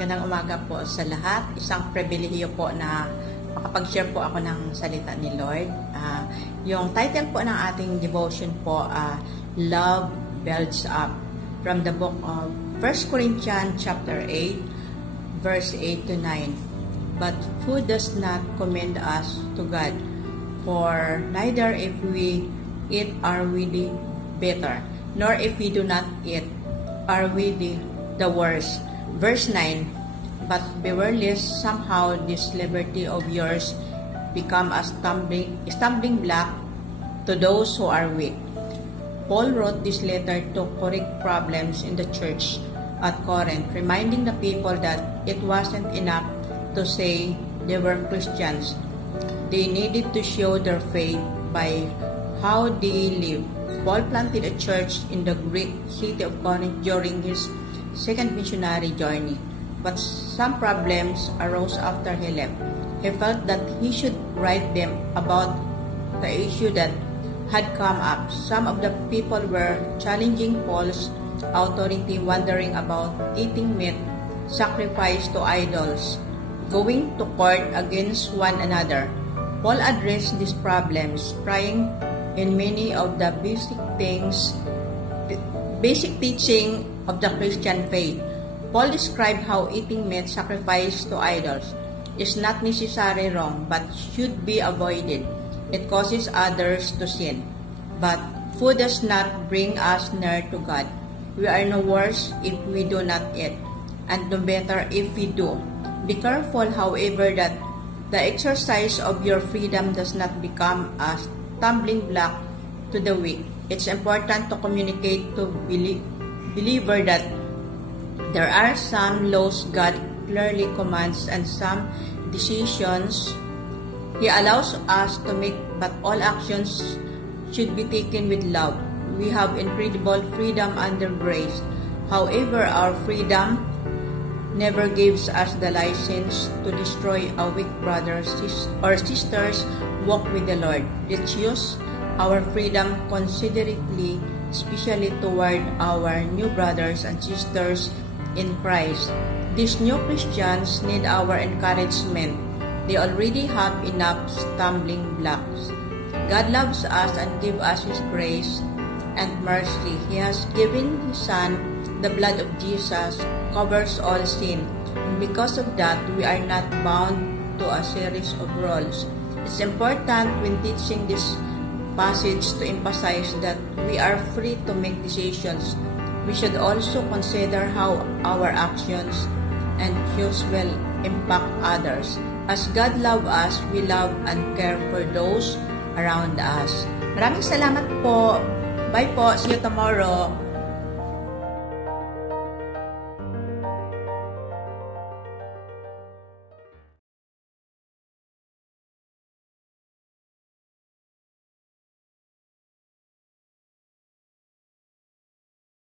Magandang umaga po sa lahat. Isang pribilehiyo po na makapag-share po ako ng salita ni Lord. Yung title po ng ating devotion po, Love Builds Up, from the book of 1 Corinthians chapter 8, verse 8 to 9. But who does not commend us to God? For neither if we eat are we the better, nor if we do not eat are we the worse. Verse 9, but beware lest somehow this liberty of yours become a stumbling block to those who are weak. Paul wrote this letter to correct problems in the church at Corinth, reminding the people that it wasn't enough to say they were Christians. They needed to show their faith by how they live. Paul planted a church in the Greek city of Corinth during his second missionary journey, but some problems arose after he left. He felt that he should write them about the issue that had come up. Some of the people were challenging Paul's authority, wondering about eating meat sacrificed to idols, going to court against one another. Paul addressed these problems, trying in many of the basic teaching of the Christian faith. Paul described how eating meat sacrificed to idols is not necessarily wrong but should be avoided. It causes others to sin. But food does not bring us near to God. We are no worse if we do not eat, and no better if we do. Be careful, however, that the exercise of your freedom does not become a stumbling block to the weak. It's important to communicate to believer that there are some laws God clearly commands and some decisions He allows us to make, but all actions should be taken with love. We have incredible freedom under grace. However, our freedom never gives us the license to destroy our weak brothers or sisters walk with the Lord. Let's use our freedom considerately, especially toward our new brothers and sisters in Christ. These new Christians need our encouragement. They already have enough stumbling blocks. God loves us and gives us His grace and mercy. He has given His Son. The blood of Jesus covers all sin, and because of that, we are not bound to a series of rules. It's important when teaching this passage to emphasize that we are free to make decisions. We should also consider how our actions and cues will impact others. As God loves us, we love and care for those around us. Maraming salamat po. Bye po. See you tomorrow.